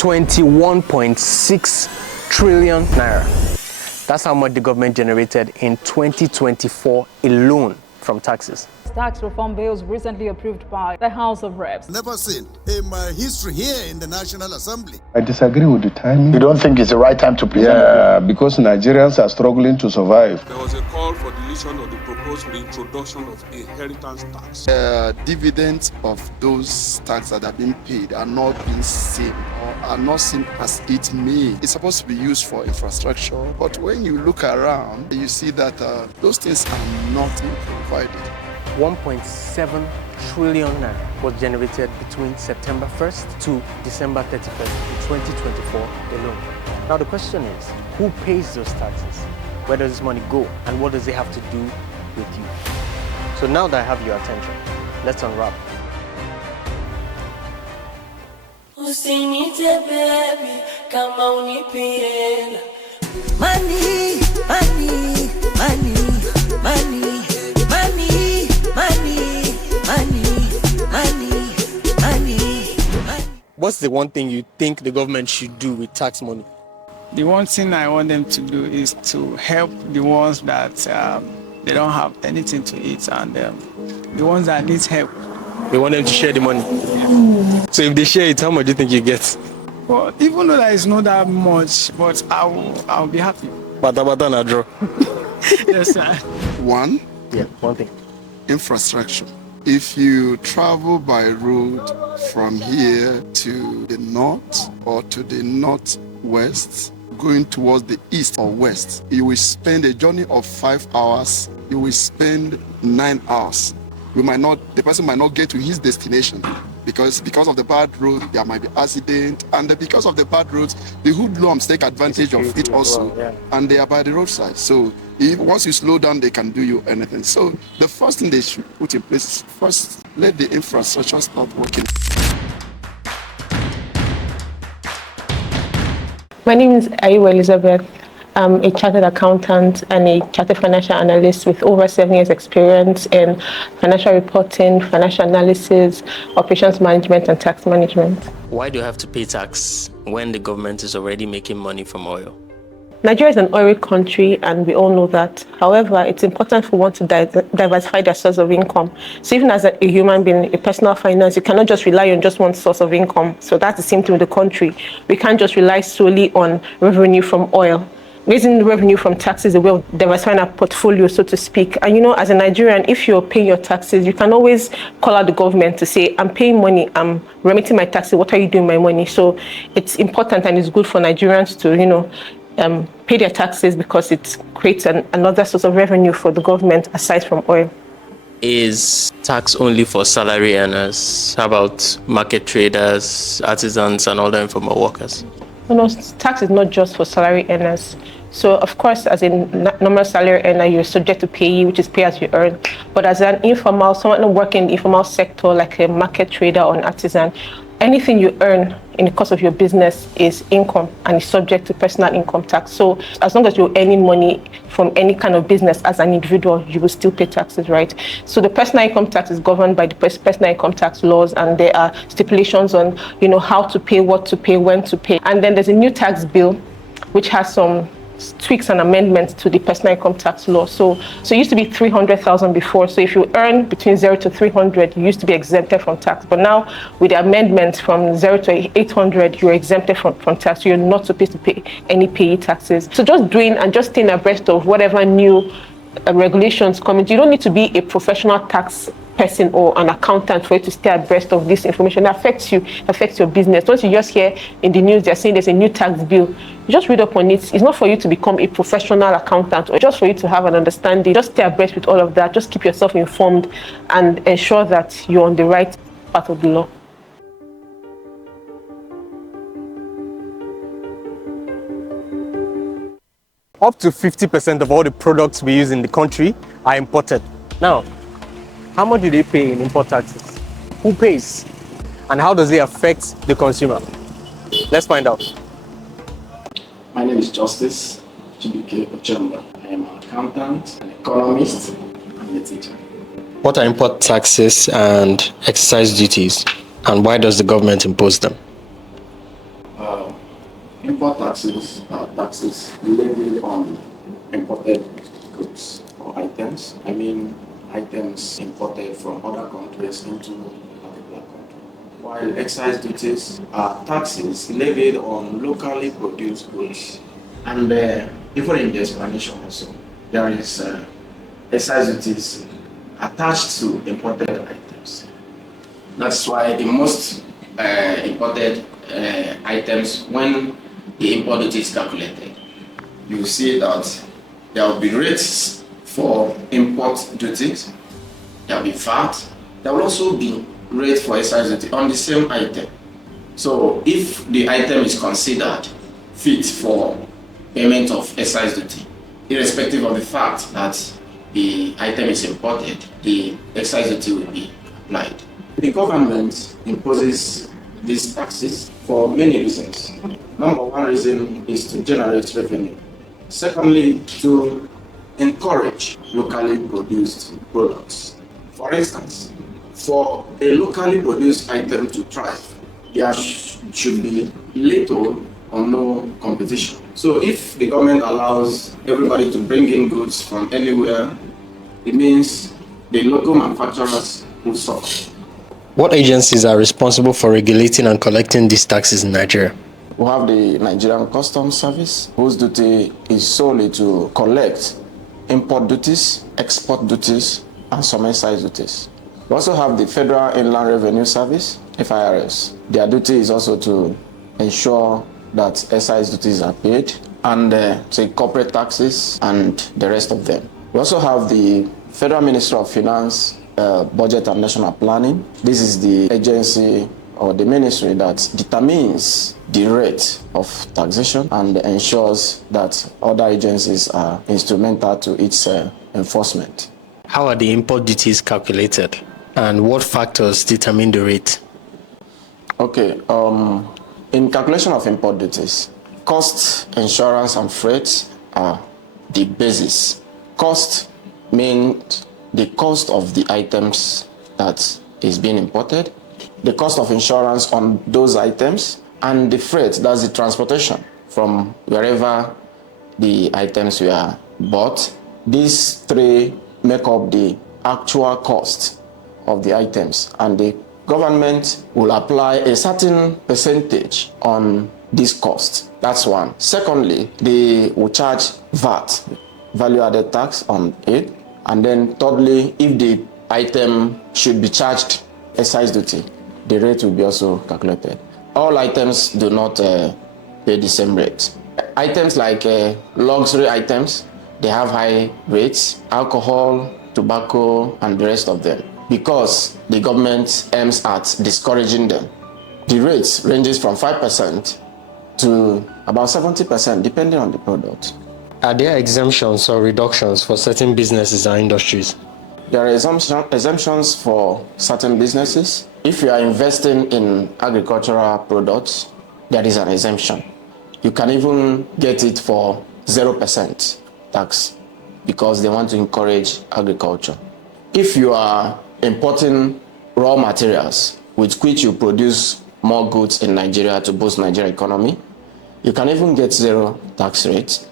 21.6 trillion naira. That's how much the government generated in 2024 alone from taxes. Tax reform bills recently approved by the House of Reps. Never seen in my history here in the National Assembly. I disagree with the timing. You don't think it's the right time to present? Yeah, because Nigerians are struggling to survive. There was a call for deletion of the proposed reintroduction of inheritance tax. Dividends of those taxes that are being paid are not being seen or are not seen as it may. It's supposed to be used for infrastructure, but when you look around, you see that those things are not being provided. 1.7 trillion naira was generated between September 1st to December 31st in 2024 alone. Now the question is, who pays those taxes? Where does this money go? And what does it have to do with you? So now that I have your attention, let's unwrap. Money, money, money, money. What's the one thing you think the government should do with tax money? The one thing I want them to do is to help the ones that they don't have anything to eat, and the ones that need help. They want them to share the money. So if they share it, how much do you think you get? Well, even though that is not that much, but I'll be happy. Bata na draw. Yes, sir. One thing. Infrastructure. If you travel by road from here to the north or to the northwest, going towards the east or west, you will spend a journey of 5 hours. You will spend 9 hours. The person might not get to his destination because of the bad road, there might be accident, and because of the bad roads, the hoodlums take advantage of it also, and they are by the roadside. So once you slow down, they can do you anything. So the first thing they should put in place is first let the infrastructure start working. My name is Ayu Elizabeth. I'm a chartered accountant and a chartered financial analyst with over 7 years experience in financial reporting, financial analysis, operations management, and tax management. Why do you have to pay tax when the government is already making money from oil? Nigeria is an oil country, and we all know that. However, it's important for one to diversify their source of income. So even as a human being, a personal finance, you cannot just rely on just one source of income. So that's the same thing with the country. We can't just rely solely on revenue from oil. Raising revenue from taxes is a way of diversifying our portfolio, so to speak. And as a Nigerian, if you're paying your taxes, you can always call out the government to say, I'm paying money, I'm remitting my taxes, what are you doing with my money? So it's important and it's good for Nigerians to, pay their taxes because it creates another source of revenue for the government aside from oil. Is tax only for salary earners? How about market traders, artisans, and other informal workers? No, tax is not just for salary earners. So, of course, as a normal salary earner, you're subject to payee, which is pay as you earn. But as an informal, someone working in the informal sector, like a market trader or an artisan, anything you earn in the course of your business is income and is subject to personal income tax. So as long as you're earning money from any kind of business as an individual, you will still pay taxes, right? So the personal income tax is governed by the personal income tax laws, and there are stipulations on, how to pay, what to pay, when to pay. And then there's a new tax bill which has some tweaks and amendments to the personal income tax law. So it used to be 300,000 before. So if you earn between 0 to 300, you used to be exempted from tax. But now with the amendments from 0 to 800, you're exempted from tax. You're not supposed to pay any payee taxes. So just staying abreast of whatever new regulations coming. You don't need to be a professional tax person or an accountant for you to stay abreast of this information. It affects your business. Once you just hear in the news they're saying there's a new tax bill, you just read up on it. It's not for you to become a professional accountant or just for you to have an understanding. Just stay abreast with all of that. Just keep yourself informed and ensure that you're on the right path of the law. Up to 50% of all the products we use in the country are imported. Now, how much do they pay in import taxes? Who pays? And how does it affect the consumer? Let's find out. My name is Justice Chibike Ochemba. I am an accountant, an economist, and a teacher. What are import taxes and excise duties? And why does the government impose them? Import taxes are taxes levied on imported goods or items. I mean, items imported from other countries into a particular country. While excise duties are taxes levied on locally produced goods. And even in the explanation also, there is excise duties attached to imported items. That's why the most imported items, when the import duty is calculated, you see that there will be rates for import duties, there will be VAT, there will also be rate for excise duty on the same item. So if the item is considered fit for payment of excise duty, irrespective of the fact that the item is imported, the excise duty will be applied. The government imposes these taxes for many reasons. Number one reason is to generate revenue. Secondly, to encourage locally produced products. For instance, for a locally produced item to thrive, there should be little or no competition. So if the government allows everybody to bring in goods from anywhere, it means the local manufacturers will suffer. What agencies are responsible for regulating and collecting these taxes in Nigeria? We have the Nigerian Customs Service, whose duty is solely to collect import duties, export duties, and some excise duties. We also have the Federal Inland Revenue Service, FIRS. Their duty is also to ensure that excise duties are paid, and say corporate taxes and the rest of them. We also have the Federal Ministry of Finance, Budget and National Planning. This is the agency or the ministry that determines the rate of taxation and ensures that other agencies are instrumental to its enforcement. How are the import duties calculated, and what factors determine the rate? Okay, in calculation of import duties, cost, insurance, and freight are the basis. Cost means the cost of the items that is being imported, the cost of insurance on those items, and the freight, that's the transportation from wherever the items were bought. These three make up the actual cost of the items, and the government will apply a certain percentage on this cost. That's one. Secondly, they will charge VAT, value added tax, on it. And then thirdly, if the item should be charged excise duty, the rate will be also calculated. All items do not pay the same rate. Items like luxury items, they have high rates, alcohol, tobacco, and the rest of them, because the government aims at discouraging them. The rates ranges from 5% to about 70%, depending on the product. Are there exemptions or reductions for certain businesses and industries? There are exemptions for certain businesses. If you are investing in agricultural products, there is an exemption. You can even get it for 0% tax because they want to encourage agriculture. If you are importing raw materials with which you produce more goods in Nigeria to boost Nigerian economy, you can even get 0 tax rate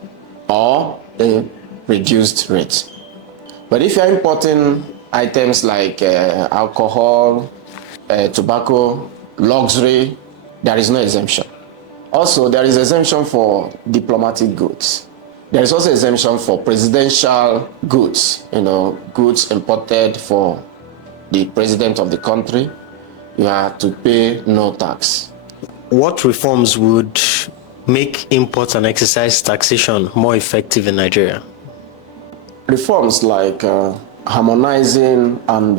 or a reduced rate. But if you're importing items like alcohol, tobacco, luxury, there is no exemption. Also, there is exemption for diplomatic goods. There is also exemption for presidential goods, goods imported for the president of the country. You have to pay no tax. What reforms would make import and excise taxation more effective in Nigeria? Reforms like harmonizing and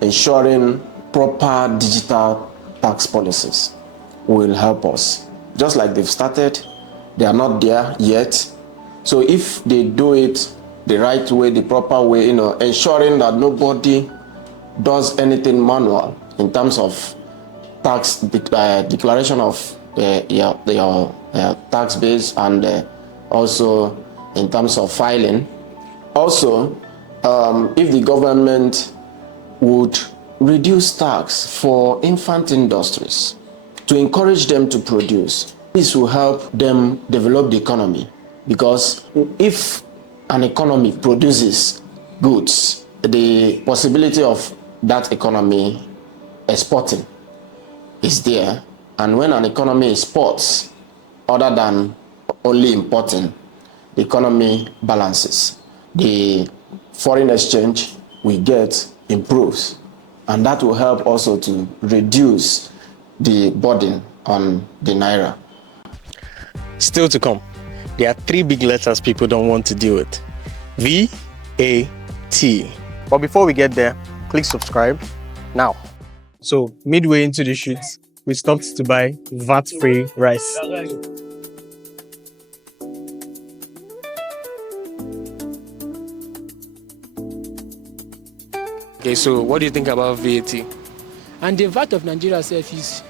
ensuring proper digital tax policies will help us. Just like they've started, they are not there yet. So if they do it the right way, the proper way, ensuring that nobody does anything manual in terms of tax declaration of your tax base, and also in terms of filing. Also, if the government would reduce tax for infant industries to encourage them to produce, This will help them develop the economy, because if an economy produces goods, the possibility of that economy exporting is there. And when an economy exports other than only importing, the economy balances. The foreign exchange we get improves, and that will help also to reduce the burden on the naira. Still to come, there are 3 big letters people don't want to deal with. VAT. But before we get there, click subscribe now. So midway into the shoot, we stopped to buy VAT-free rice. Okay, so what do you think about VAT? And the VAT of Nigeria itself is,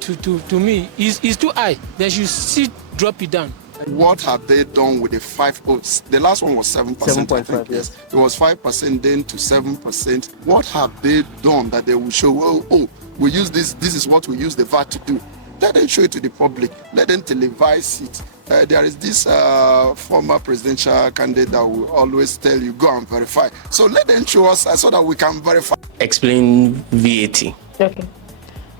to me, is too high. They should still drop it down. What have they done with the 5 oats? The last one was 7%. 7.5, yes. It was 5%, then to 7%. What have they done that they will show, well, oh, we use this is what we use the VAT to do? Let them show it to the public. Let them televise it. There is this former presidential candidate that will always tell you, go and verify. So let them show us so that we can verify. Explain VAT. Okay.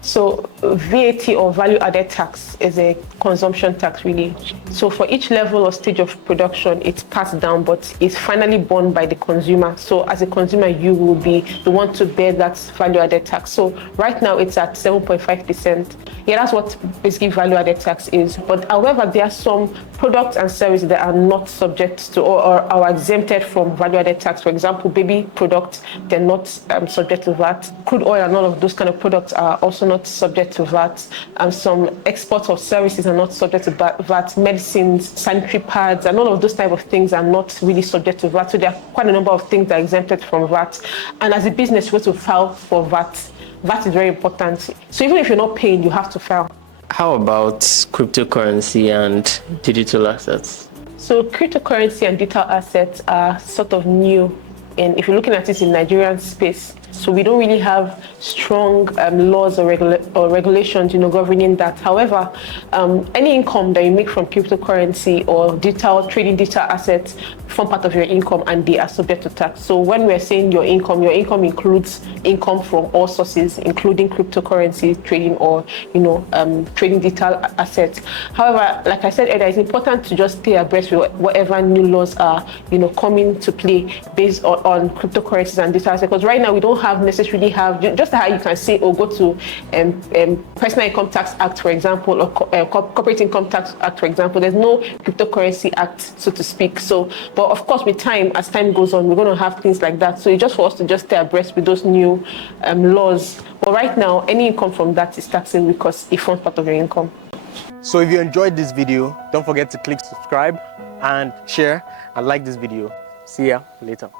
So VAT, or value added tax, is a consumption tax really. So for each level or stage of production, it's passed down, but it's finally borne by the consumer. So as a consumer, you will be the one to bear that value added tax. So right now it's at 7.5%. Yeah, that's what basically value added tax is. But however, there are some products and services that are not subject to or are exempted from value added tax. For example, baby products, they're not subject to VAT. Crude oil and all of those kind of products are also not subject to VAT. Some exports of services are not subject to VAT. Medicines, sanitary pads, and all of those type of things are not really subject to VAT. So there are quite a number of things that are exempted from VAT. And as a business, you have to file for VAT. VAT is very important. So even if you're not paying, you have to file. How about cryptocurrency and digital assets? So cryptocurrency and digital assets are sort of new. And if you're looking at it in Nigerian space, so we don't really have strong laws or regulations, governing that. However, any income that you make from cryptocurrency or trading digital assets form part of your income, and they are subject to tax. So when we're saying your income includes income from all sources, including cryptocurrency trading or trading digital assets. However, like I said earlier, it's important to just stay abreast with whatever new laws are coming to play based on cryptocurrencies and digital assets. Because right now we don't necessarily have just how you can say or go to Personal Income Tax Act, for example, or Corporate Income Tax Act, for example. There's no cryptocurrency act, so to speak. So, but of course, with as time goes on, we're going to have things like that. So it's just for us to just stay abreast with those new laws. But right now, any income from that is taxable because it forms part of your income. So if you enjoyed this video, don't forget to click subscribe and share and like this video. See ya later.